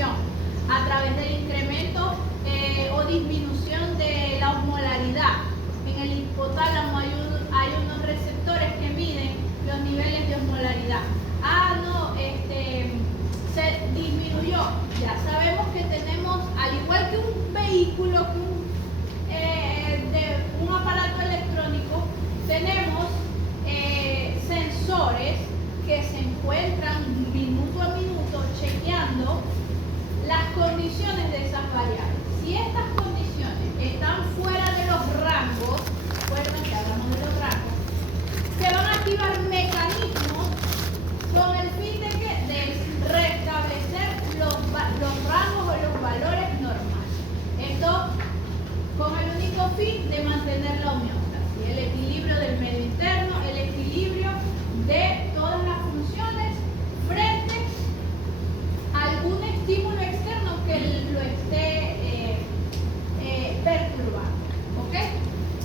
transmisión a través del incremento o disminución de la osmolaridad. En el hipotálamo hay unos receptores que miden los niveles de osmolaridad. Se disminuyó. Ya sabemos que tenemos, al igual que un vehículo, de un aparato electrónico, tenemos sensores que se encuentran minuto a minuto chequeando las condiciones de esas variables. Si estas condiciones están fuera de los rangos, recuerden que hablamos de los rangos, se van a activar mecanismos con el fin de restablecer los rangos o los valores normales. Esto con el único fin de mantener la homeostasis, el equilibrio del medio interno, el equilibrio de todas las funciones frente a algún estímulo externo que lo esté perturbando. ¿Ok?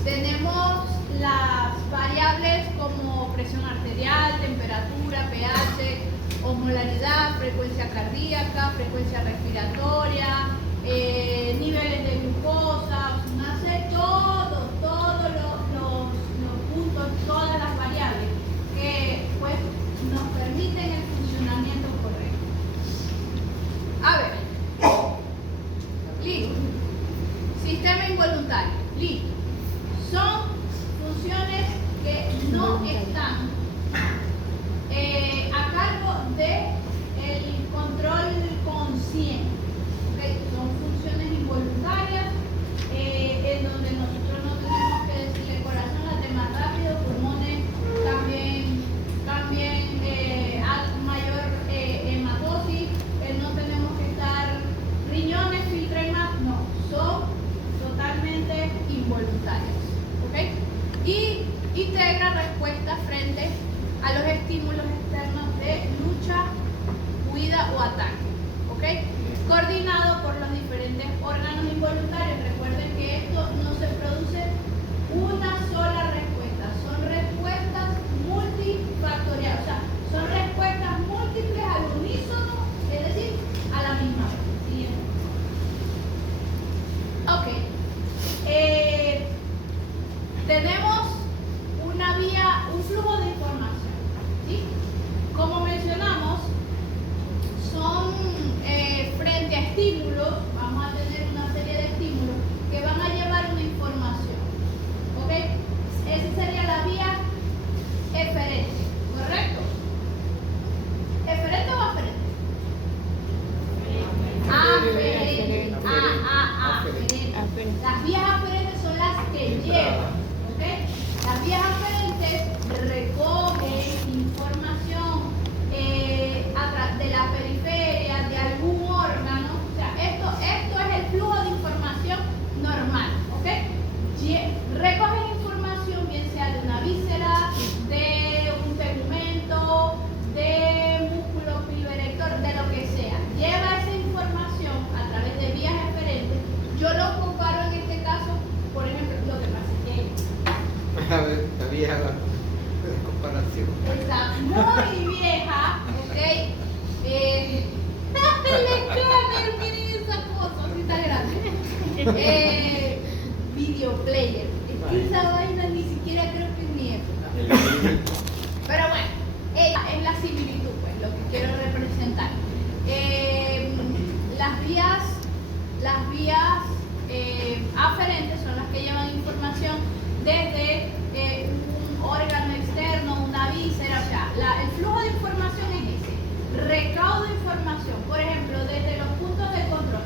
Tenemos las variables como presión arterial, temperatura, pH, osmolaridad, frecuencia cardíaca, frecuencia respiratoria, niveles de glucosa, todos los puntos, todas las variables que pues nos permiten el funcionamiento correcto. A ver, listo. Sistema involuntario, listo. Son funciones que no están a cargo del control consciente. ¿Okay? Son funciones involuntarias en donde nosotros no tenemos que decirle corazón late más rápido, pulmones cambien a mayor hematosis, no tenemos que estar riñones filtren más, no, son totalmente involuntarias. ¿Okay? Y integra respuestas frente a los estímulos externos de lucha, huida o ataque. ¿Okay? Coordinado por los diferentes órganos involuntarios. Recuerden que esto no se produce una sola respuesta, son respuestas multifactoriales, o sea, son respuestas múltiples al unísono, es decir, a la misma vez. Siguiente. Ok. Tenemos una vía, un flujo de información. ¿Sí? Como mencionamos, son frente a estímulos, vamos a tener una serie de estímulos que van a llevar una información. ¿Ok? Esa sería la vía eferente, ¿correcto? ¿Eferente o aferente? Aferente. Aferente. Las vías aferentes son las que llevan. ¿Ok? Las vías aferentes recogen información de la periferia, de algún órgano. O sea, esto es el flujo de información normal. ¿Ok? Recogen información, bien sea de una víscera, de un tegumento, de músculo piloerector, de lo que sea. Lleva esa información a través de vías eferentes. Yo lo comparo en este caso, por ejemplo, lo que pasa es que A ver, la vieja comparación. está muy vieja, ¿ok? Miren esa cosa, así está grande. Video player. Es que esa vaina ni siquiera creo que es mi época. Pero bueno, es la similitud, pues, lo que quiero representar. Las vías aferentes son las que llevan información desde un órgano externo, una víscera, o sea, el flujo de información es ese. Recaudo de información, por ejemplo, desde los puntos de control.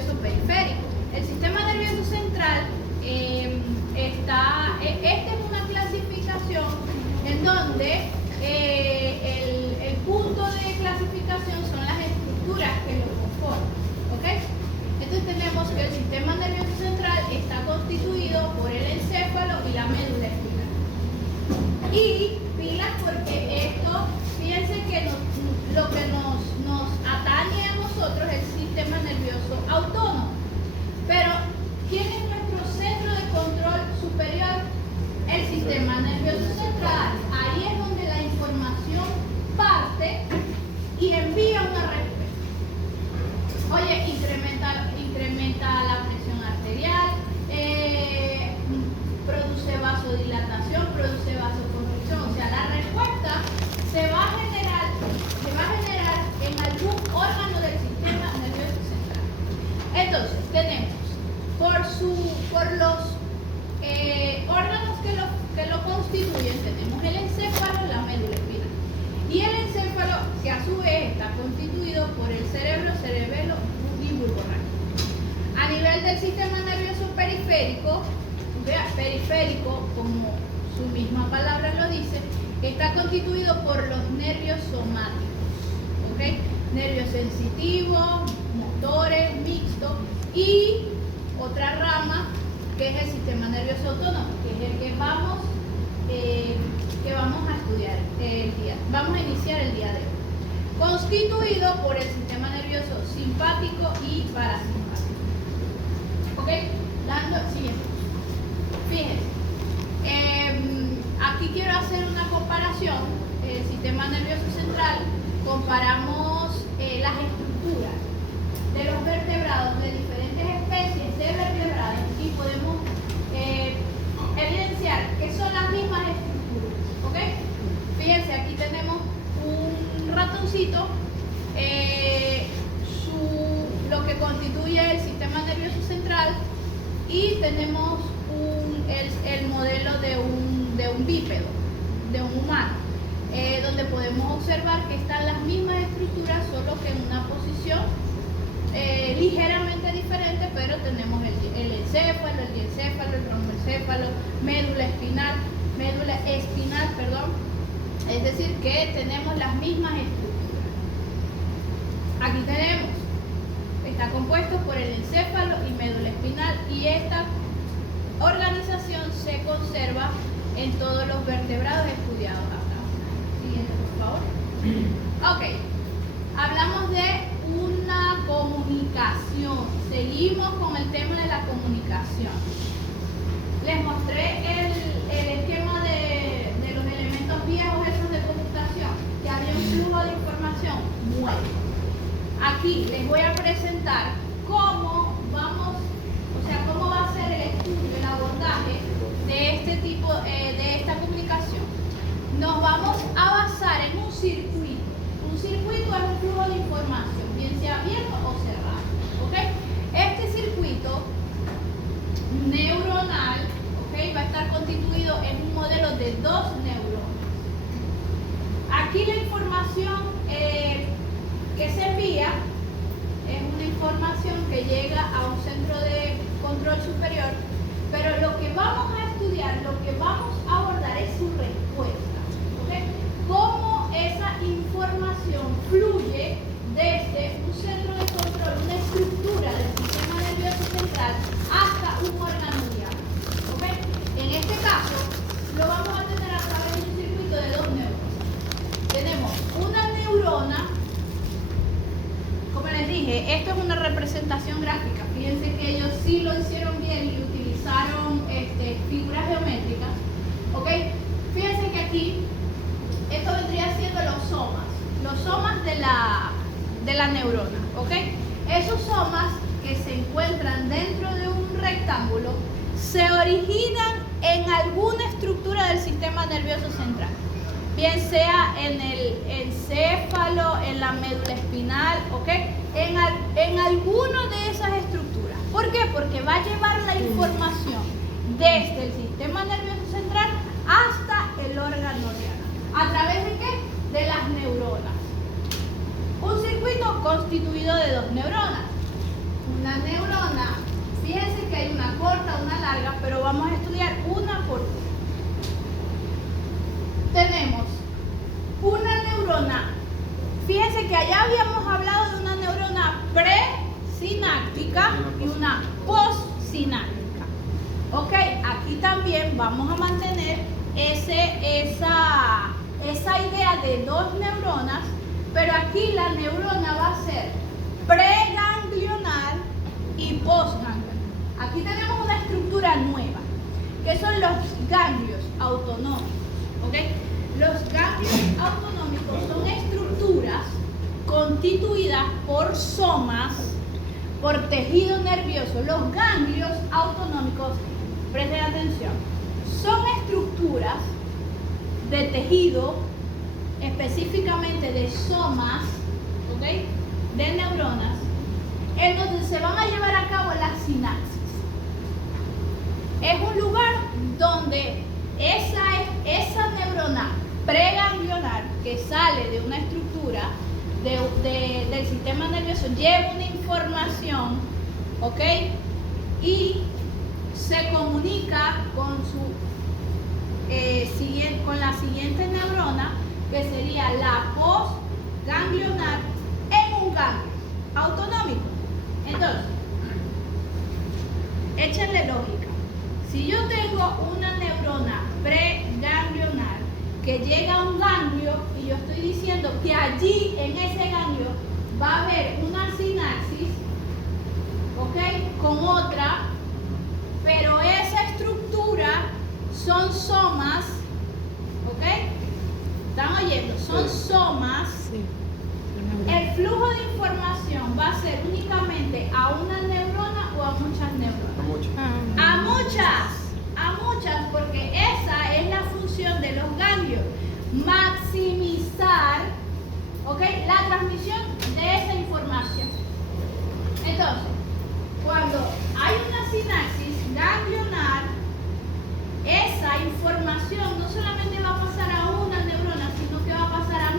nervioso periférico. El sistema nervioso central esta es una clasificación en donde el punto de clasificación son las estructuras que lo conforman, ¿ok? Entonces tenemos que el sistema nervioso central está constituido por el encéfalo y la médula espinal. Y pilas porque esto, fíjense que lo que nos atañe a nosotros es el sistema nervioso autónomo. Pero, ¿quién es nuestro centro de control superior? El sistema nervioso central. Ahí es donde la información parte y envía una respuesta. Oye, incrementa la presión arterial, produce vasodilatación, produce vasoconstricción. O sea, la respuesta se va a generar en algún órgano del sistema nervioso central. Entonces, tenemos por los órganos que lo constituyen, tenemos el encéfalo, la médula espinal. Y el encéfalo, que a su vez está constituido por el cerebro, cerebelo y bulbo raquídeo. A nivel del sistema nervioso periférico, periférico, como su misma palabra lo dice, está constituido por los nervios somáticos, ¿ok? Nervios sensitivos, motores, mixtos y otra rama que es el sistema nervioso autónomo, que es el que vamos a estudiar vamos a iniciar el día de hoy, constituido por el sistema nervioso simpático y parasimpático. ¿Ok? Siguiente. Fíjense, aquí quiero hacer una comparación. El sistema nervioso central, comparamos las estructuras de los vertebrados de diferentes especies de vertebrados y podemos evidenciar que son las mismas estructuras, ¿ok? Fíjense, aquí tenemos un ratoncito, lo que constituye el sistema nervioso central, y tenemos el modelo de un bípedo, de un humano, donde podemos observar que están las mismas estructuras, solo que en una posición ligeramente diferente, pero tenemos el encéfalo, el diencéfalo, el romboencéfalo, médula espinal, es decir, que tenemos las mismas estructuras. Aquí tenemos, está compuesto por el encéfalo y médula espinal, y esta organización se conserva en todos los vertebrados estudiados hasta ahora. Siguiente, por favor. Ok, hablamos de una comunicación. Seguimos con el tema de la comunicación. Les mostré el esquema de los elementos viejos esos de computación, que había un flujo de información. Bueno, aquí les voy a presentar cómo va a ser el estudio, el abordaje de este tipo, de esta comunicación. Nos vamos a basar en un circuito. Un circuito es un flujo de información, bien sea abierto o cerrado, ¿ok? Este circuito neuronal, ¿ok?, va a estar constituido en un modelo de 2 neuronas. Aquí la información que se envía es una información que llega a un centro de control superior, pero lo que vamos a estudiar, lo que vamos a abordar es su respuesta, ¿ok? Cómo esa información fluye desde un centro de control, una estructura del sistema nervioso central, hasta un órgano diálogo, ¿ok? En este caso, lo vamos a tener a través de un circuito de 2 neuronas. Tenemos una neurona. Como les dije, esto es una representación gráfica. Fíjense que ellos sí lo hicieron bien y utilizaron figuras geométricas, ¿ok? Fíjense que aquí, esto vendría siendo los somas de la neurona, ¿ok? Esos somas que se encuentran dentro de un rectángulo se originan en alguna estructura del sistema nervioso central, bien sea en el encéfalo, en la médula espinal, ¿ok? En alguna de esas estructuras. ¿Por qué? Porque va a llevar la información desde el sistema nervioso central hasta el órgano diana. ¿A través de qué? De las neuronas. Un circuito constituido de 2 neuronas. Una La neurona, fíjense que hay una corta, una larga, pero vamos a estudiar una por una. Tenemos una neurona. Fíjense que allá habíamos hablado de una neurona presináptica y una postsináptica. Ok, aquí también vamos a mantener esa idea de dos neuronas, pero aquí la neurona va a ser preganglional y postganglional. Aquí tenemos una estructura nueva, que son los ganglios autonómicos. ¿Okay? Los ganglios autonómicos son estructuras constituidas por somas, por tejido nervioso. Los ganglios autonómicos, presten atención, son estructuras de tejido, específicamente de somas, ¿okay? De neuronas, en donde se van a llevar a cabo las sinapsis. Es un lugar donde esa neurona preganglionar que sale de una estructura del sistema nervioso lleva una información, ¿ok? Y se comunica con la siguiente neurona, que sería la postganglionar, en un ganglio autonómico. Entonces, échenle lógica. Si yo tengo una neurona preganglionar que llega a un ganglio y yo estoy diciendo que allí en ese ganglio va a haber una sinapsis, ¿ok? Con otra, pero esa estructura son somas, ¿ok? ¿Están oyendo? Son somas. El flujo de información va a ser únicamente a una neurona o a muchas neuronas. A muchas, porque esa es la función de los ganglios, maximizar, ¿ok? La transmisión de esa información. Entonces, cuando hay una sinapsis ganglionar, esa información no solamente va a pasar a una neurona, sino que va a pasar a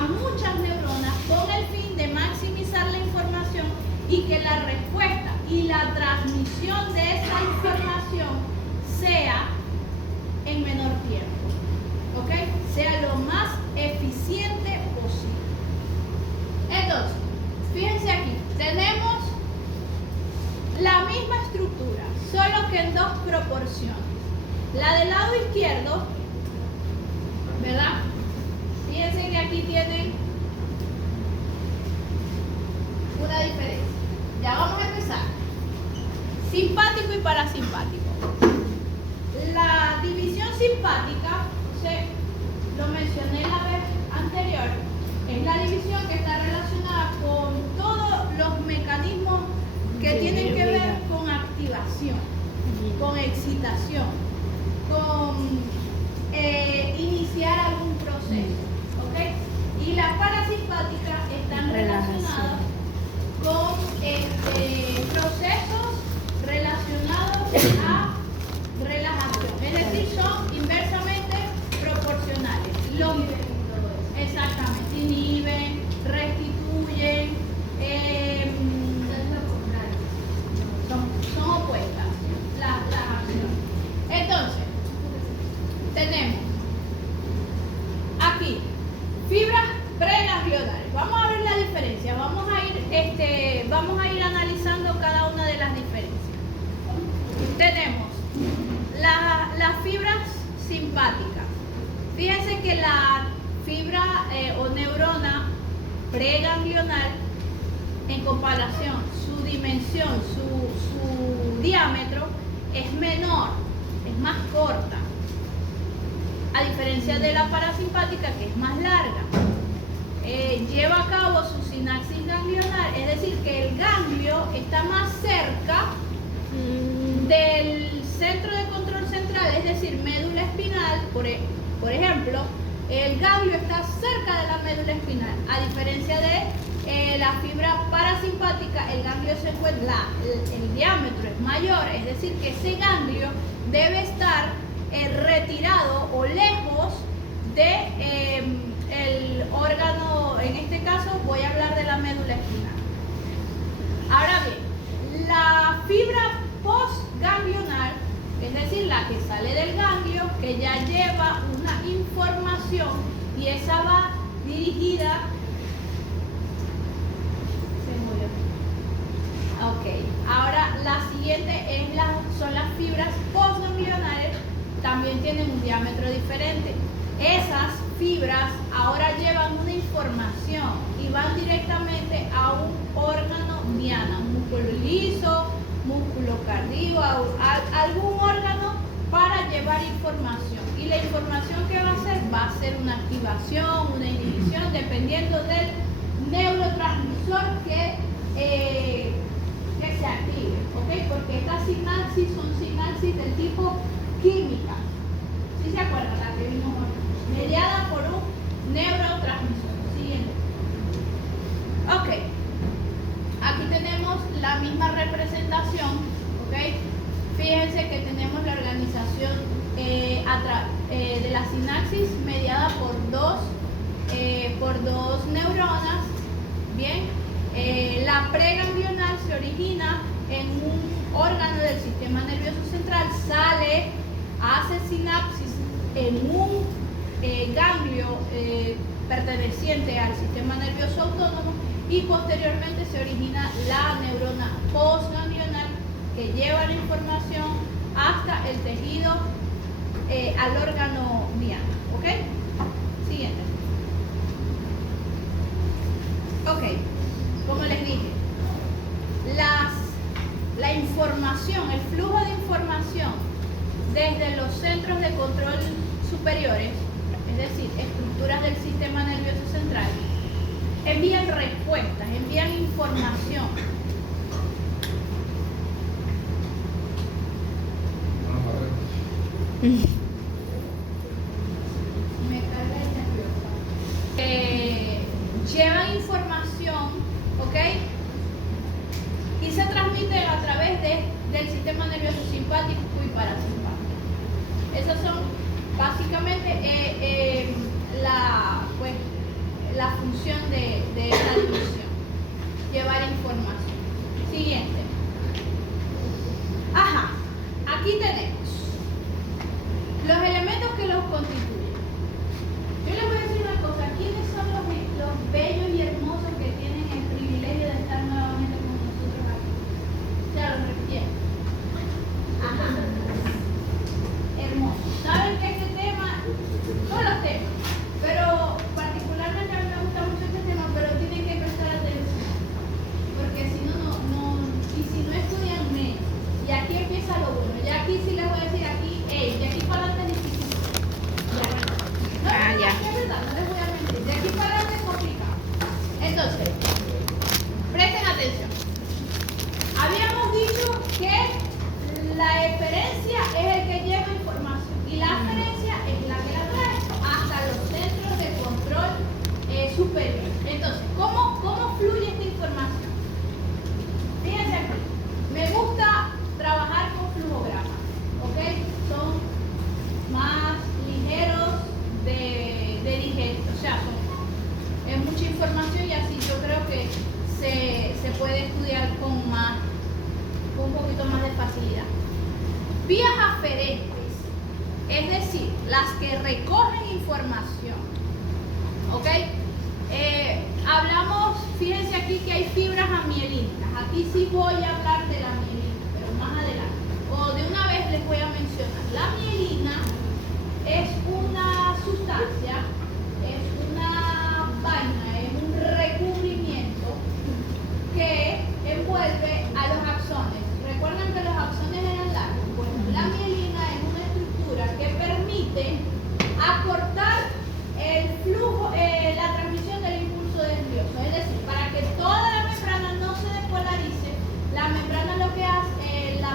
muchas neuronas, con el fin de maximizar la información y que la respuesta y la transmisión de esa información sea en menor tiempo, ¿ok? Sea lo más eficiente posible. Entonces, fíjense aquí, tenemos la misma estructura, solo que en dos proporciones. La del lado izquierdo, ¿verdad? Fíjense que aquí tienen una diferencia. Ya vamos a empezar. Simpático y parasimpático. La división simpática, lo mencioné la vez anterior, es la división que está relacionada con todos los mecanismos que tienen que ver con activación, con excitación, con iniciar algún proceso, ¿ok? Y las parasimpáticas están relacionadas con procesos relacionados a relajación, es decir, son inversamente proporcionales. Exactamente, inhiben, restituyen, son opuestas las acciones. Entonces, tenemos aquí fibras preganglionares. Vamos a ver la diferencia, vamos a ir analizando cada una de las diferencias. Tenemos las fibras simpáticas. Fíjense que la fibra o neurona preganglionar, en comparación, su dimensión, su diámetro es menor, es más corta, a diferencia de la parasimpática, que es más larga. Lleva a cabo su sinapsis ganglionar, es decir, que el ganglio está más cerca del centro de control central, es decir, médula espinal. Por ejemplo, el ganglio está cerca de la médula espinal, a diferencia de la fibra parasimpática. El ganglio se encuentra, el diámetro es mayor, es decir, que ese ganglio debe estar retirado o lejos de el órgano. En este caso voy a hablar de la médula espinal. Ahora bien, decir la que sale del ganglio, que ya lleva una información y esa va dirigida. Ok, ahora la siguiente son las fibras postganglionares, también tienen un diámetro diferente. Esas fibras ahora llevan una información y van directamente a un órgano diana, un músculo liso, músculo cardíaco, algún órgano para llevar información. Y la información que va a ser una activación, una inhibición, dependiendo del neurotransmisor que se active, ¿ok? Porque estas sinapsis son sinapsis del tipo química. ¿Sí se acuerdan? La que vimos hoy. Mediada por un neurotransmisor. Siguiente. Ok. Aquí tenemos la misma representación, ¿ok? Fíjense que tenemos la organización de la sinapsis mediada por dos neuronas, ¿bien? La preganglional se origina en un órgano del sistema nervioso central, hace sinapsis en un ganglio perteneciente al sistema nervioso autónomo y posteriormente se origina la neurona postganglional que lleva la información hasta el tejido, al órgano diana. ¿Ok? Siguiente. Ok. Como les dije, la información, el flujo de información desde los centros de control superiores, es decir, estructuras del sistema nervioso central, envían respuestas, envían información. Me carga el nervioso. Llevan información, ¿ok? Y se transmite a través del sistema nervioso simpático y parasimpático. Esas son básicamente la función de esta división, llevar información. Siguiente. Ajá, aquí tenemos los elementos que los constituyen. Yo les voy a decir una cosa, ¿quiénes son los bellos y hermosos que tienen el privilegio de estar nuevamente con nosotros aquí? Ya lo repito. Ajá. Hermoso. ¿Saben que este tema, todos los temas, pero particularmente a mí me gusta mucho este tema, pero tienen que prestar atención, porque si no, y si no estudian menos, y aquí empieza lo bueno, ya aquí sí les voy a decir, aquí, de aquí para adelante es difícil. Ya. Es verdad, no les voy a mentir, de aquí para adelante es complicado. Entonces, presten atención. Habíamos dicho que la eferencia es el que lleva información y la aferencia es la que la trae hasta los centros de control superior. Entonces, ¿cómo fluye esta información? Fíjense aquí, me gusta trabajar con flujogramas, ¿ok? Son más ligeros de digerir, o sea, es mucha información y así yo creo que se puede estudiar con un poquito más de facilidad. Vías aferentes, es decir, las que recogen información, ¿ok? Hablamos, fíjense aquí que hay fibras amielínicas. Aquí sí voy a hablar de la mielina, pero más adelante. O de una vez les voy a mencionar. La mielina es una sustancia, es una vaina, es un recubrimiento que envuelve a los axones. Recuerden que los axones eran largos. Bueno, la mielina es una estructura que permite acortar el flujo, la transmisión del impulso nervioso. Es decir, para que toda la membrana no se despolarice, la membrana la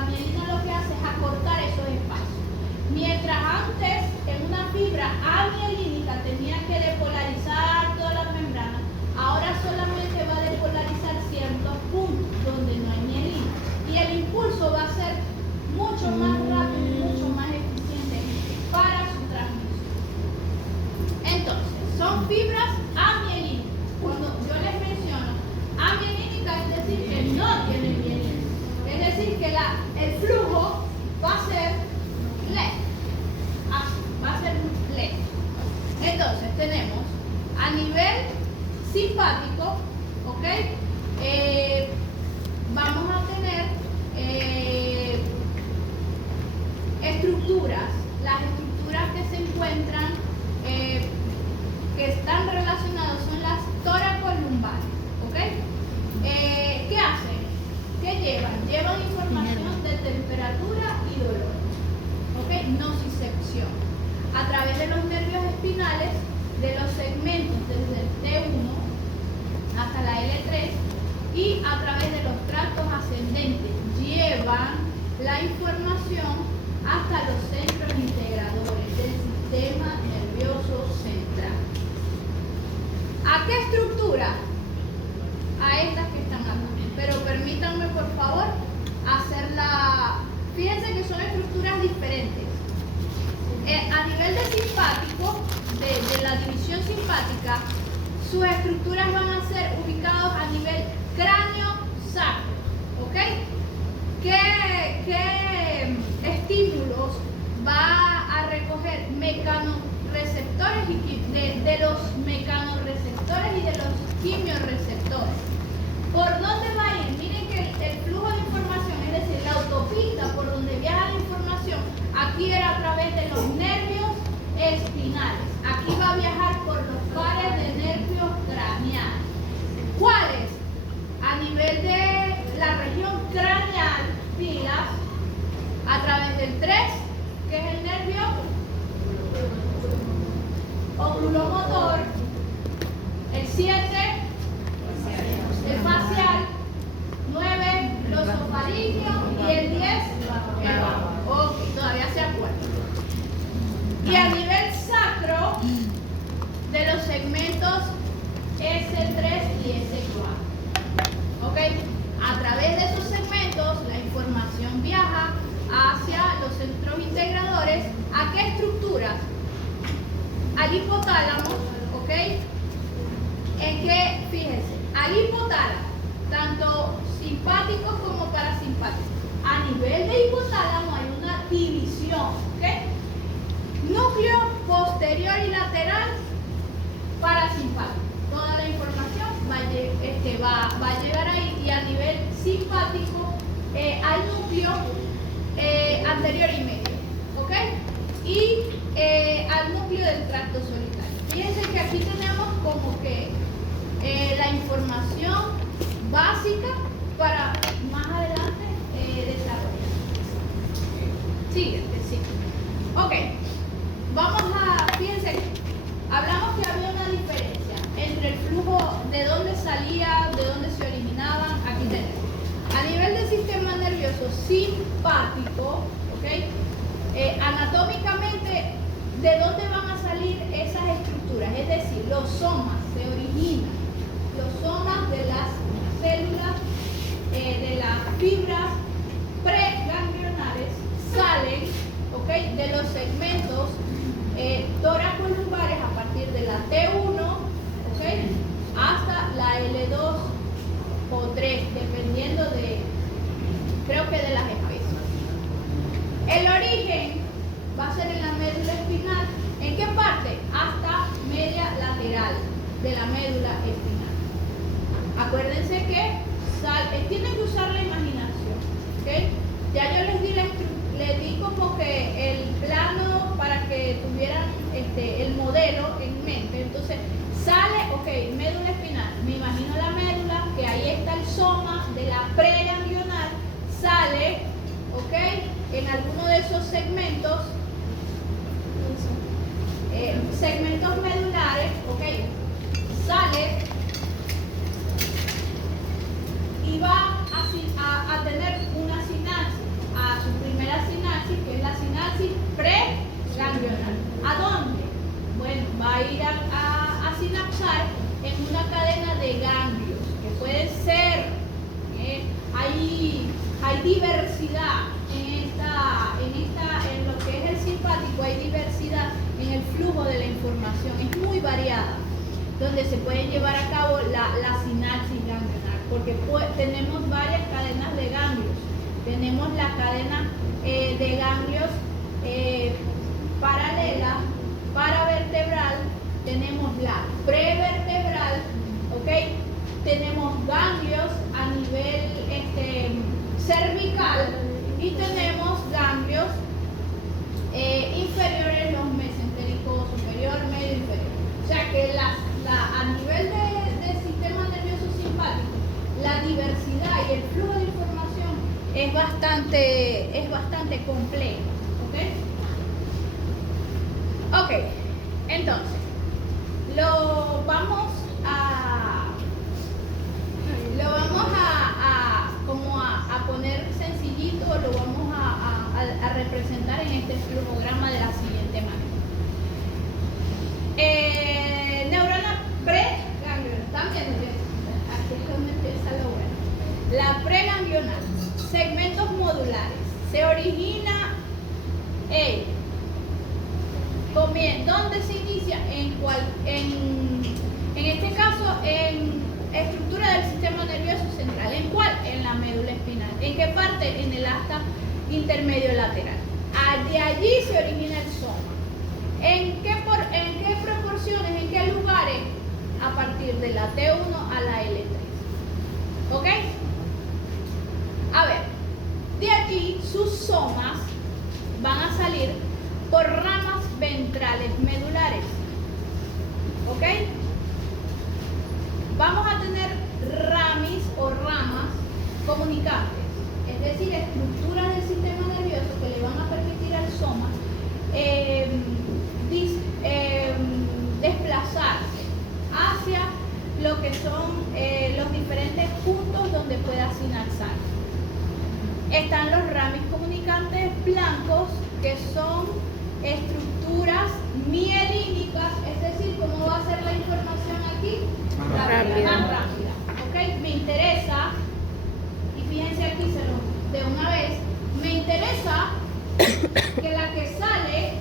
mielina lo que hace es acortar esos espacios. Mientras antes, en una fibra amielínica tenía que depolarizar todas las membranas, ahora solamente va a depolarizar ciertos puntos donde no hay mielina. Y el impulso va a ser mucho más rápido y mucho más eficiente para su transmisión. Entonces, son fibras amielínicas. Cuando yo les menciono amielínica, es decir, que no tienen mielina. Es decir, que el flujo va a ser nocicepción. A través de los nervios espinales, de los segmentos desde el T1 hasta la L3 y a través de los tractos ascendentes llevan la información hasta los centros integradores del sistema nervioso central. ¿A qué estructura? A estas que están acá. Pero permítanme por favor hacerla. Fíjense que son estructuras diferentes. A nivel de simpático, de la división simpática, sus estructuras van a ser ubicadas a nivel cráneo-sacro. ¿Ok? ¿Qué estímulos va a recoger mecanorreceptores de los mecanorreceptores y de los quimiorreceptores? ¿Por dónde va a ir? Miren que el flujo de información, es decir, la autopista por donde viaja la información, aquí era a través de los nervios espinales. Aquí va a viajar por los pares de nervios craneales. ¿Cuáles? A nivel de la región craneal, pilas, a través del 3, que es el nervio oculomotor, el 7, el facial, 9, los ofaringios y el 10, el bajo. Ok, todavía se acuerdan. Y a nivel sacro, de los segmentos S3 y S4. Ok, a través de esos segmentos la información viaja hacia los centros integradores. ¿A qué estructuras? Al hipotálamo, ok. En que, fíjense, al hipotálamo, tanto simpáticos como parasimpáticos. A nivel de hipotálamo hay una división, ¿ok? Núcleo posterior y lateral parasimpático. Toda la información va a llegar ahí, y a nivel simpático hay núcleo anterior y medio, ¿ok? Y al núcleo del tracto solitario. Fíjense que aquí tenemos como que la información básica para más adelante desarrollar. Siguiente, sí. Ok, vamos a, fíjense, hablamos que había una diferencia entre el flujo, de dónde salía, de dónde se originaban. Aquí tenemos. A nivel del sistema nervioso simpático, ¿ok? Anatómicamente, ¿de dónde van a salir esas estructuras? Es decir, los somas se originan. Los somas de las células, de las fibras preganglionales salen, ¿ok?, de los segmentos toracolumbares a partir de la T1, ¿ok?, hasta la L2 o 3, dependiendo de, creo que de las especies. El origen va a ser en la médula espinal. ¿En qué parte? Hasta media lateral de la médula espinal. Acuérdense que tienen que usar la imaginación, ¿ok? Ya yo les di como que el plano para que tuvieran el modelo en mente. Entonces sale, ok, médula espinal, me imagino la médula, que ahí está el soma de la preganglional, sale, ok, en alguno de esos segmentos, segmentos medulares, ok, sale y va a tener una sinapsis, a su primera sinapsis, que es la sinapsis preganglional. ¿A dónde? Bueno, va a ir a sinapsar en una cadena de ganglios, que puede ser, hay diversidad en lo que es el simpático, hay diversidad en el flujo de la información, es muy variada, donde se puede llevar a cabo la sinapsis ganglionar, porque tenemos varias cadenas de ganglios. Tenemos la cadena de ganglios paralela, paravertebral, tenemos la prevertebral, ¿ok? Tenemos ganglios a nivel cervical y tenemos ganglios inferiores, los mesentéricos superior, medio, inferior. O sea que a nivel del sistema nervioso simpático, la diversidad y el flujo de información es bastante complejo, ¿ok? Ok, entonces, lo vamos a poner sencillito, lo vamos a representar en este flujograma de la siguiente manera. Neurona preganglional, ¿están viendo? Aquí es donde empieza lo bueno. La preganglional, segmentos modulares, se origina ¿dónde se inicia? En este caso, en estructura del sistema nervioso central. ¿En cuál? En la médula espinal. ¿En qué parte? En el asta intermedio lateral. De allí se origina el soma. ¿En qué proporciones? ¿En qué lugares? A partir de la T1 a la L3. ¿Ok? A ver, de allí sus somas van a salir por ramas ventrales medulares. ¿Ok? Vamos a tener ramis o ramas comunicantes, es decir, estructuras del sistema nervioso que le van a permitir al soma desplazarse hacia lo que son los diferentes puntos donde pueda sinapsar. Están los ramis comunicantes blancos, que son estructuras mielínicas, es decir, ¿cómo va a ser la información aquí? Más rápida. Más rápida. ¿Ok? Me interesa, y fíjense aquí, de una vez, me interesa que la que sale,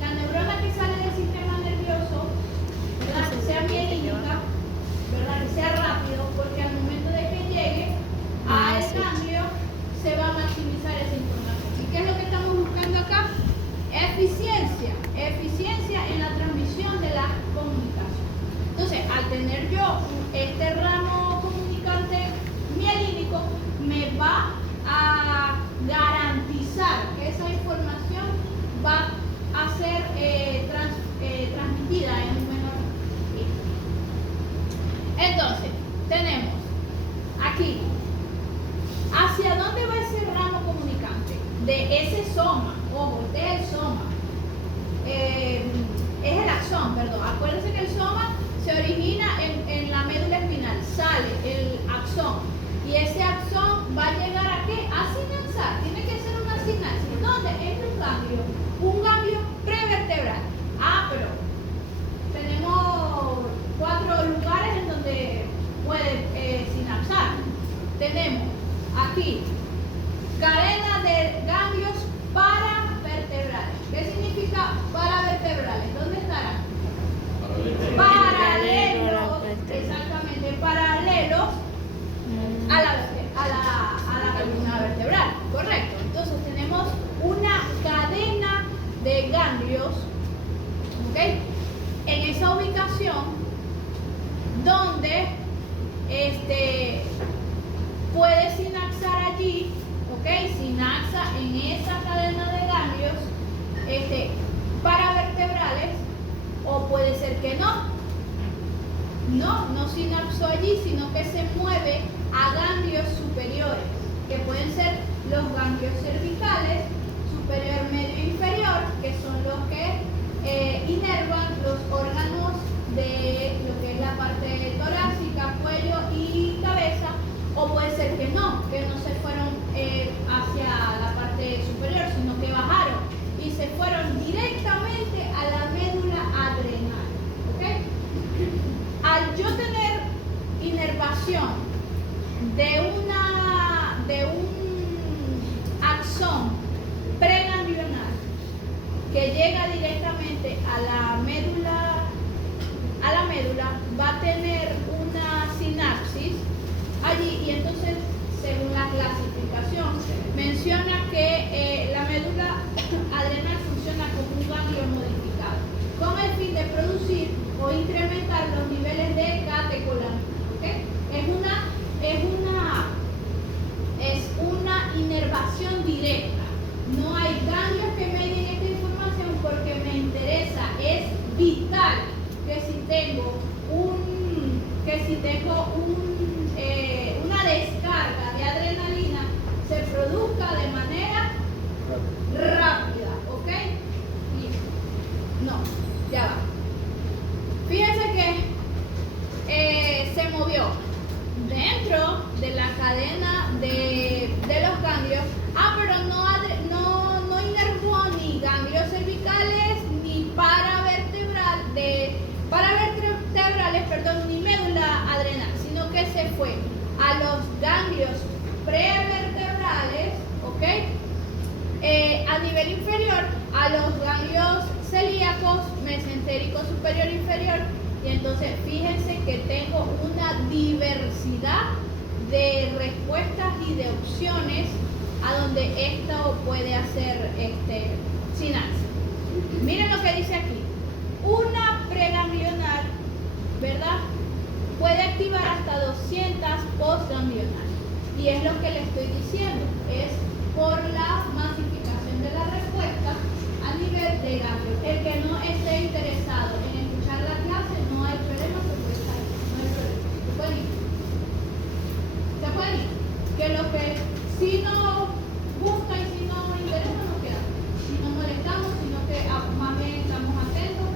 la neurona que sale del sistema nervioso, ¿verdad? Que sea mielínica, ¿verdad? Que sea rápido, porque al momento de que llegue al ganglio se va a maximizar esa información. ¿Y qué es lo que estamos buscando acá? Eficiencia en la transmisión de la comunicación. Entonces, al tener yo este ramo comunicante mielínico, me va a garantizar que esa información va a ser transmitida en un menor tiempo. Entonces, tenemos aquí, ¿hacia dónde va ese ramo comunicante? De ese soma, ojo, este es el soma. Es el axón, perdón. Acuérdense que el soma se origina en la médula espinal, sale el axón. Y ese axón va a llegar ¿a qué? A sinapsar. Tiene que ser una sinapsis. ¿Dónde? En un ganglio prevertebral. Pero tenemos 4 lugares en donde puede sinapsar. Tenemos aquí cadena de ganglios paravertebrales. ¿Qué significa paravertebrales? ¿Dónde estarán? Paralelos, exactamente, paralelos a la columna vertebral, correcto. Entonces tenemos una cadena de ganglios, ¿ok? En esa ubicación donde puede sinapsar allí, ¿ok? Sinapsa en esa cadena de ganglios paravertebrales, o puede ser que no sinapsó allí, sino que se mueve a ganglios superiores, que pueden ser los ganglios cervicales, superior, medio e inferior, que son los que inervan los órganos de lo que es la parte torácica, cuello y cabeza, o puede ser que no se fueron hacia la parte superior, sino que bajaron y se fueron directamente a la médula adrenal. ¿Ok? Al yo tener inervación de un axón preganglional que llega directamente a la médula, va a tener una mesentérico superior e inferior. Y entonces fíjense que tengo una diversidad de respuestas y de opciones a donde esto puede hacer sinapsis. Miren lo que dice aquí. Una preganglionar, ¿verdad?, puede activar hasta 200 postganglionar. Y es lo que le estoy diciendo. Es por la masificación de la respuesta a nivel de ganglio. El que no esté interesado en escuchar la clase, no hay problema, se puede salir. No hay problema. Se puede ir. Se puede ir. Que lo que si no gusta y si no interesa, no queda. Si no molestamos, sino que más bien estamos atentos.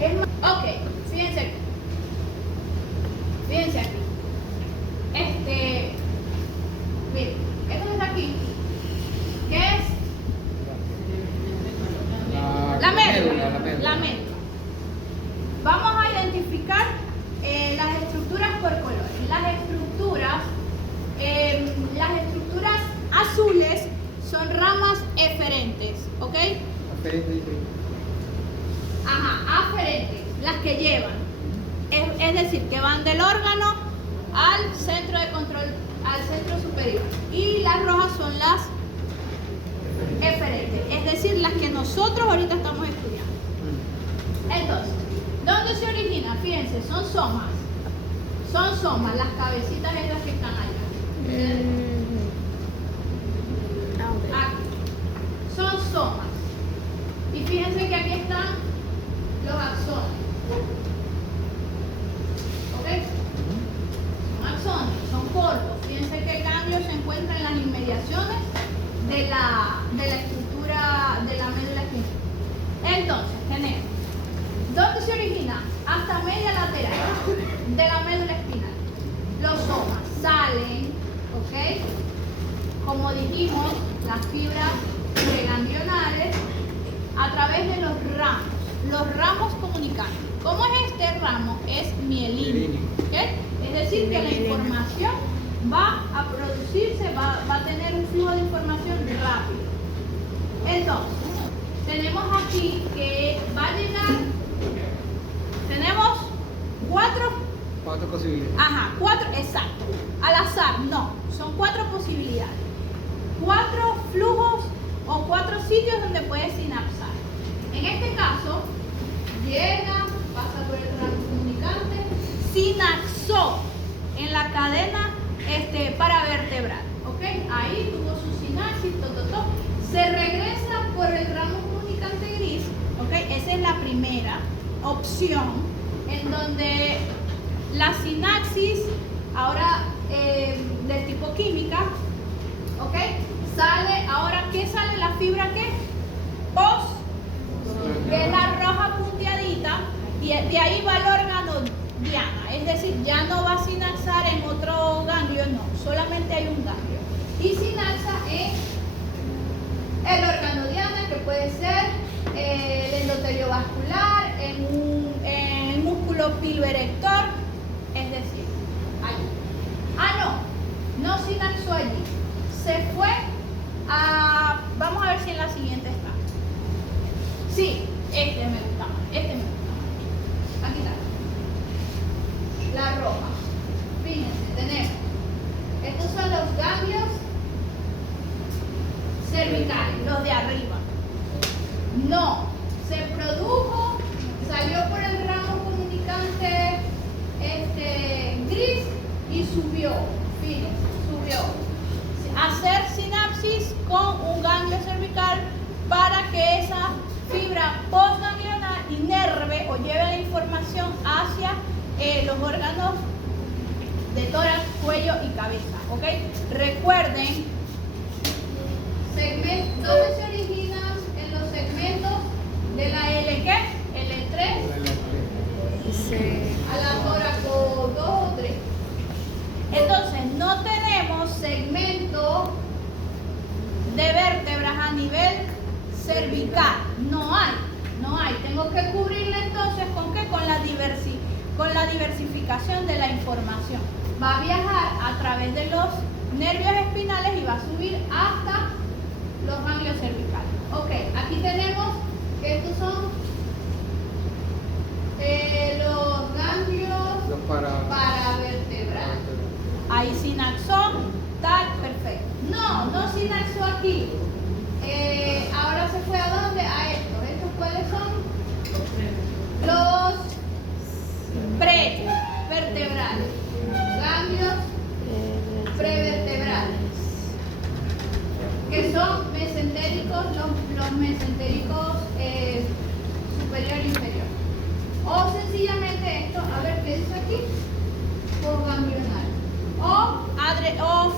Es más, ok, fíjense aquí. Fíjense aquí. Miren, esto que está aquí, ¿qué es? La médula. La médula. Vamos a identificar las estructuras por colores. Las estructuras azules son ramas eferentes, ¿ok? Ajá, aferentes, las que llevan. Es decir, que van del órgano al centro de control, al centro superior. Y las rojas son las eferentes, es decir, las que nosotros ahorita estamos estudiando. Entonces, ¿dónde se origina? Fíjense, son somas. Son somas, las cabecitas esas que están allá. Aquí. Son somas. Y fíjense que aquí están los axones. ¿Ok? Son axones, son cortos. Fíjense que el ganglio se encuentra en las inmediaciones de la estructura de la médula espinal. Entonces, tenemos, ¿dónde se origina? Hasta media lateral de la médula espinal. Los somas salen, ¿ok? Como dijimos, las fibras preganglionares a través de los ramos comunicantes. ¿Cómo es este ramo? Es mielínico, ¿ok? Es decir, que la información va a producirse, va a tener un flujo de información rápido. Entonces, tenemos aquí que va a llegar, tenemos cuatro posibilidades. Ajá, exacto. Al azar, no, son 4 posibilidades. 4 flujos o 4 sitios donde puede sinapsar. En este caso, llega, pasa por el ramo comunicante, sinapsó en la cadena paravertebral, ¿ok? Ahí tuvo su sinapsis, se regresa por el ramo comunicante gris, ¿ok? Esa es la primera opción, en donde la sinapsis, ahora del tipo química, ¿ok? Sale, ahora, ¿qué sale? La fibra, ¿qué? Post, que es la roja punteadita, y de ahí va el órgano diana, es decir, ya no va a sinapsar en otro ganglio, no, solamente hay un ganglio. Y sinapsa en el órgano diana, que puede ser el endotelio vascular, en el músculo piloerector, es decir, allí. No sinapsó allí, se fue a, vamos a ver si en la siguiente está. Sí, este me gusta más, aquí está. La roja. Fíjense, tenemos. Estos son los ganglios cervicales, los de arriba. No, se produjo, salió por el ramo comunicante gris y subió. Fíjense, subió. Hacer sinapsis con un ganglio cervical para que esa fibra postganglionar inerve o lleve la información hacia los órganos de tórax, cuello y cabeza, ¿ok? Recuerden, ¿dónde se originan? En los segmentos de la L, ¿qué? L3 a la tóraco 2 o 3. Entonces, no tenemos segmento de vértebras a nivel cervical, no hay. Tengo que cubrirla entonces ¿con qué? Con la diversificación de la información. Va a viajar a través de los nervios espinales y va a subir hasta los ganglios cervicales. Ok, aquí tenemos que estos son Los ganglios Los paravertebrales. Ahí sinaxón, tal, perfecto. No sinaxó aquí. Ahora se fue a dónde? A estos. ¿Estos cuáles son? Los prevertebrales. Ganglios prevertebrales. Que son mesentéricos, los mesentéricos superior e inferior. O sencillamente esto, a ver qué dice aquí, postganglional. O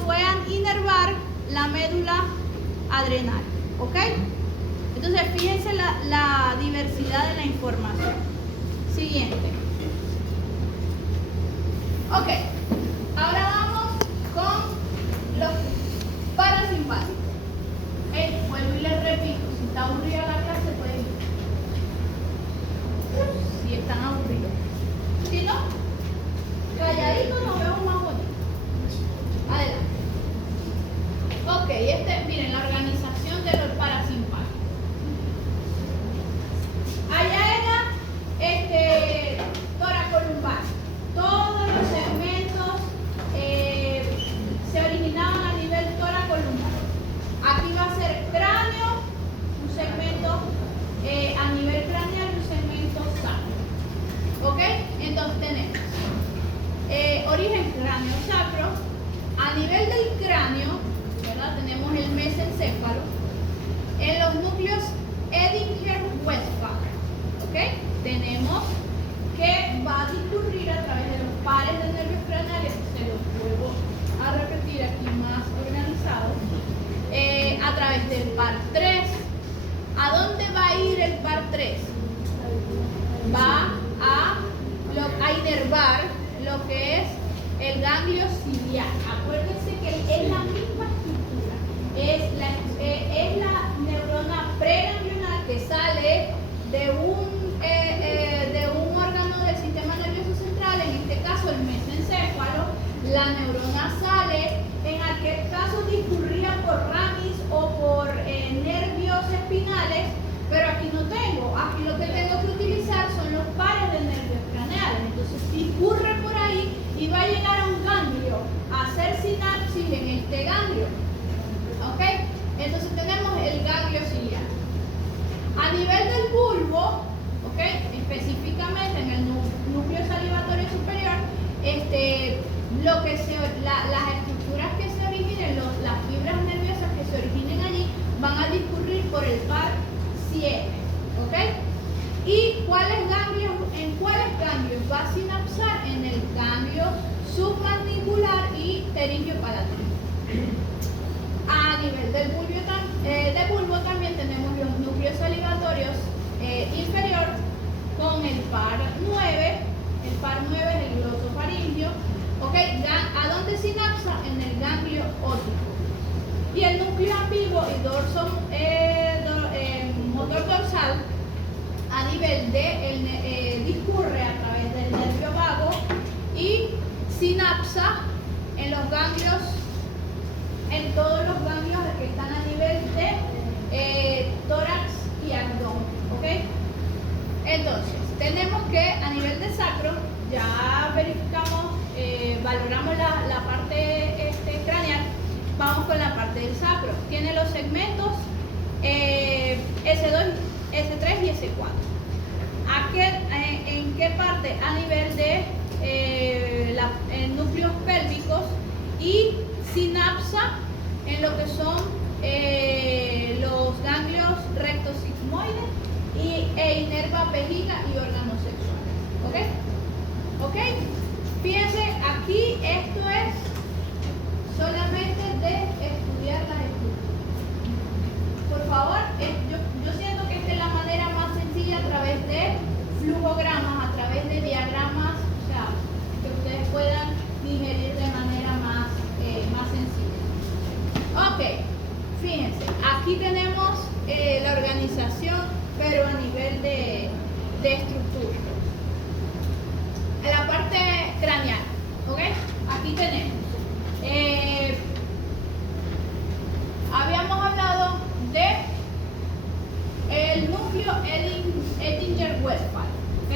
fue a inervar la médula adrenal, ¿ok? Entonces fíjense la diversidad de la información. Siguiente. Ok, ahora vamos con los parasimpáticos. Vuelvo y les repito, si está aburrida la clase, pueden ir. Si están aburridos. Si no, calladito nos vemos más bonito. Adelante. Ok, miren la organización de los parasimpáticos. Allá era toracolumbar. Todos los segmentos se originaban a nivel toracolumbar. Aquí va a ser cráneo, un segmento a nivel craneal y un segmento sacro. ¿Ok? Entonces tenemos origen cráneo-sacro. A nivel del cráneo, ¿verdad? Tenemos el mesencéfalo. En los núcleos Edinger-Westphal. ¿Ok? Tenemos que va a discurrir a través de los pares de nervios craneales. Se los vuelvo a repetir aquí más organizado. A través del par 3. ¿A dónde va a ir el par 3? Va a inervar lo que es el ganglio ciliar. Acuérdense que es la misma estructura. Es la neurona preganglional que sale de un órgano del sistema nervioso central, en este caso el mesencéfalo. La neurona sale, en aquel caso discurría por ramis o por nervios espinales, pero aquí no tengo. Aquí lo que tengo que utilizar son los pares de nervios craneales. Entonces discurre por ahí y va a llegar a un ganglio, a hacer sinapsis en este ganglio. ¿Ok? Entonces tenemos el ganglio ciliar. A nivel del bulbo, ¿ok? Específicamente en el núcleo salivatorio superior, las estructuras que se originen, las fibras nerviosas que se originen allí, van a discurrir por el par 7. ¿Ok? ¿Y en cuáles ganglios va a sinapsar? En el ganglio submandibular y pterygiopalatal. A nivel del bulbo también tenemos los núcleos salivatorios inferior con el par 9. El par 9 es el glosofaringio. ¿Ok? ¿A dónde sinapsa? En el ganglio óptico. Y el núcleo ambiguo y motor dorsal a nivel discurre a través del nervio vago y sinapsa en los ganglios, en todos los ganglios que están a nivel de tórax y abdomen. ¿Ok? Entonces, tenemos que a nivel de sacro, ya verificamos, valoramos la parte craneal, vamos con la parte del sacro. Tiene los segmentos S2, S3 y S4. ¿En qué parte? A nivel de núcleos pélvicos y sinapsa en lo que son los ganglios rectosigmoides e inerva vejiga y órganos sexuales. ¿Ok? ¿Ok? Fíjense, aquí esto es solamente de estudiar las estructuras. Por favor, yo siento que esta es la manera más sencilla a través de flujogramas, a través de diagramas, o sea, que ustedes puedan digerir de manera más sencilla. Ok, fíjense, aquí tenemos la organización, pero a nivel de estructura. En la parte craneal, ¿ok? Aquí tenemos. Habíamos hablado de el núcleo Edinger-Westphal, ¿ok?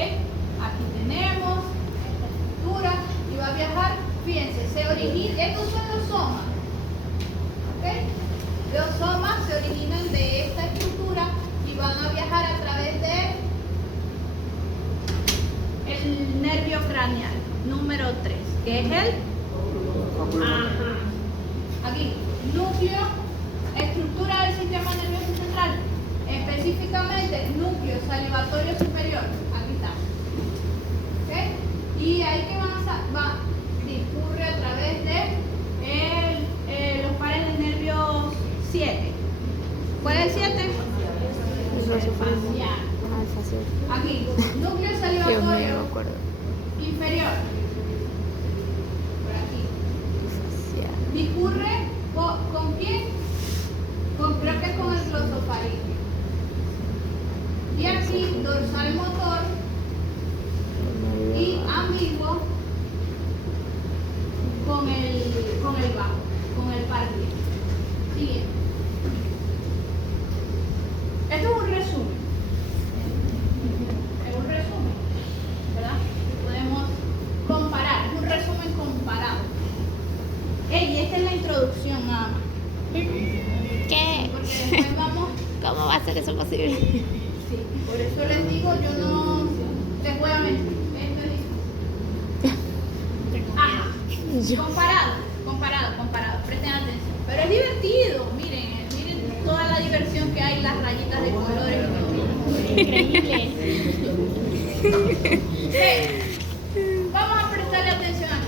va a viajar a través de el nervio craneal, número 3, que es el aquí, núcleo, estructura del sistema nervioso central, específicamente núcleo salivatorio superior. Aquí está. ¿Okay? Y ahí que discurre a través de los pares del nervio 7. ¿Cuál es el 7? Aquí, núcleo salivatorio inferior. Por aquí. Discurre ¿con quién? Creo que es con el glosofaringeo. Y aquí, dorsal motor y ambiguo con el bajo, con el par 10. Siguiente. Esto es un resumen. Es un resumen, ¿verdad? Podemos comparar, es un resumen comparado. Y esta es la introducción nada más. ¿Qué? Porque después vamos. ¿Cómo va a ser eso posible? Sí, por eso les digo, yo no les voy a mentir. Esto es difícil. Ajá. Comparado. Presten atención. Pero es divertido, miren toda la diversión que hay, las rayitas de colores y todo. Increíble. Vamos a prestarle atención aquí.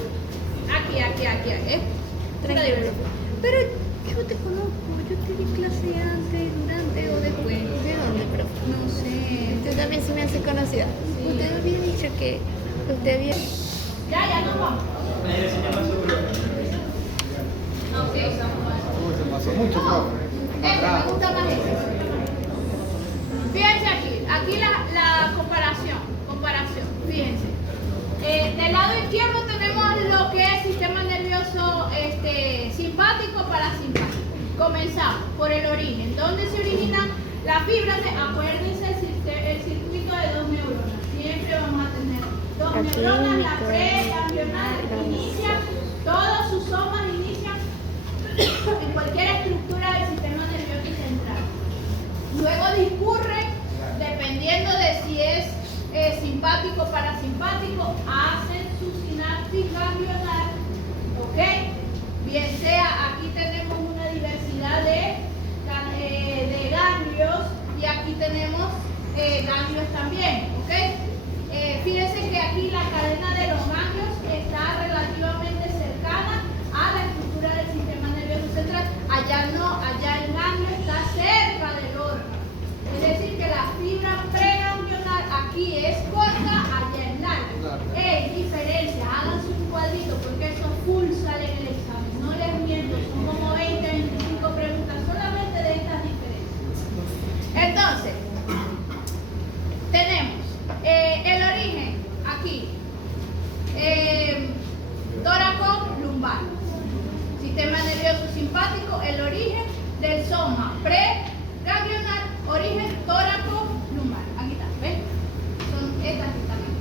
Tranquilo. Pero yo te conozco, yo te di clase antes, durante o después. ¿De dónde, profe? No sé. Usted también se me hace conocida. Sí. Usted había dicho que usted había... Ya nos vamos. No, sí, Se pasó mucho, profe. me gusta más ese. Fíjense aquí la comparación, fíjense. Del lado izquierdo tenemos lo que es sistema nervioso simpático, parasimpático. Comenzamos por el origen. ¿Dónde se originan las fibras? Acuérdense el circuito de 2 neuronas. Siempre vamos a tener 2 neuronas, la preganglional inicia, todos sus somas inician en cualquier estructura del sistema nervioso central. Luego discurre, dependiendo de si es simpático o parasimpático, hacen su sinapsis ganglionar, ¿ok? Bien sea, aquí tenemos una diversidad de ganglios y aquí tenemos ganglios también, ¿ok? Fíjense que aquí la cadena de los ganglios está relativamente cercana a la estructura del sistema nervioso central. Allá no, allá el ganglio está cerca del órgano. Es decir, que la fibra preganglionar aquí es corta, allá es larga. Diferencia, háganse un cuadrito porque eso full sale en el examen. No les miento, son como 20, 25 preguntas solamente de estas diferencias. Entonces, tenemos el origen aquí, tóraco lumbar, sistema nervioso simpático, el origen del soma preganglionar, origen tóraco lumbar. Aquí está, ¿ven? Son estas aquí también.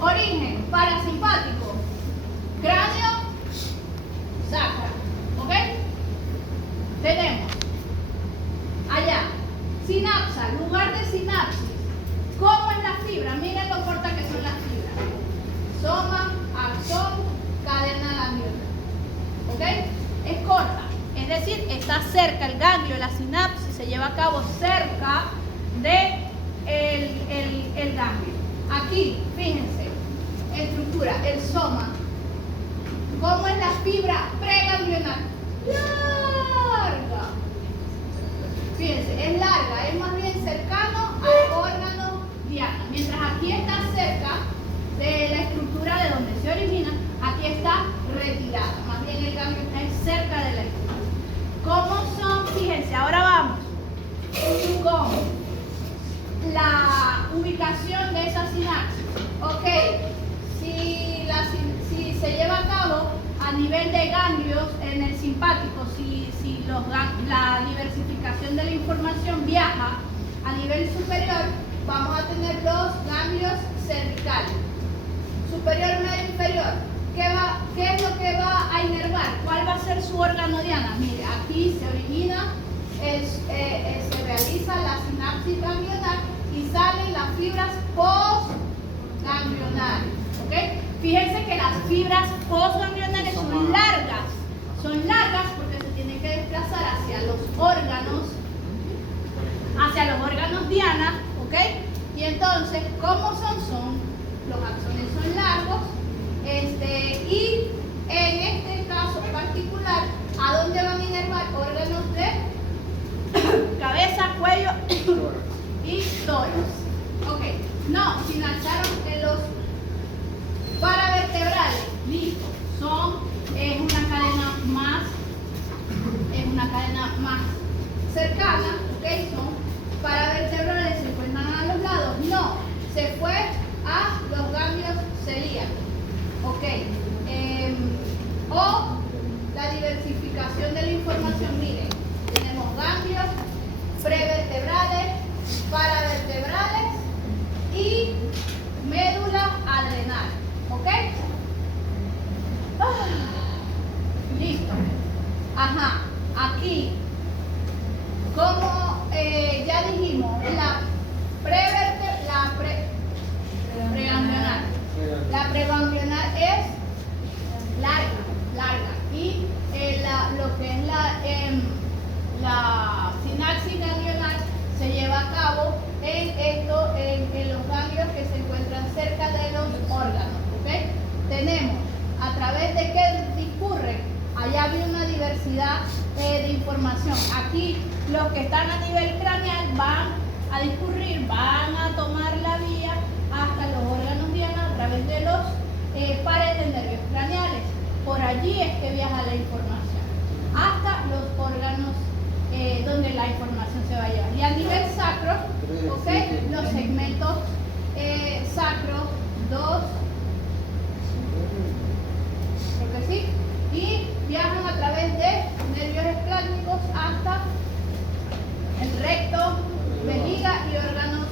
Origen parasimpático, cráneo sacra, ¿ok? Tenemos allá sinapsa, lugar de sinapsis. ¿Cómo es la fibra? Miren lo corta que son las fibras. Soma, axón, cadena ganglionar. ¿Ok? Es corta. Es decir, está cerca el ganglio, la sinapsis se lleva a cabo cerca de el ganglio. Aquí, fíjense, estructura, el soma. ¿Cómo es la fibra preganglionar? Larga. Fíjense, es larga, es más bien cercano al órgano diana. Mientras aquí está cerca de la estructura de donde se origina, aquí está retirada. Más bien el ganglio está cerca de la estructura. ¿Cómo son? Fíjense, ahora vamos con la ubicación de esa sinapsis. Ok, si se lleva a cabo a nivel de ganglios en el simpático, si la diversificación de la información viaja a nivel superior, vamos a tener los ganglios cervicales. Superior, medio, inferior. ¿Qué es lo que va a inervar? ¿Cuál va a ser su órgano diana? Mire, aquí se origina se realiza la sinapsis ganglionar y salen las fibras postganglionares. ¿Ok? Fíjense que las fibras postganglionares son largas. Son largas porque se tienen que desplazar hacia los órganos diana. ¿Ok? Y entonces, ¿cómo son? Los axones son largos. Y en este caso particular, ¿a dónde van a inervar? Órganos de cabeza, cuello y tórax. Ok, no, finalizaron en los paravertebrales. Listo, es una cadena más cercana, ok, son paravertebrales, se encuentran a los lados. No, se fue a los ganglios celíacos. Ok, o la diversificación de la información. Miren, tenemos ganglios prevertebrales, paravertebrales y médula adrenal. ¿Ok? Listo. Ajá, aquí, como ya dijimos, la preganglionar. La preganglionar es larga. Y lo que es la sinapsis ganglionar se lleva a cabo en los ganglios que se encuentran cerca de los órganos. ¿Ok? Tenemos, a través de qué discurre, allá había una diversidad de información. Aquí los que están a nivel craneal van a discurrir, van a tomar la vía hasta los órganos diana a través de los pares de nervios craneales. Por allí es que viaja la información hasta los órganos donde la información se va a llevar. Y a nivel sacro, ¿okay? Los segmentos sacro 2, creo que sí, y viajan a través de nervios espláncnicos hasta el recto, vejiga y órganos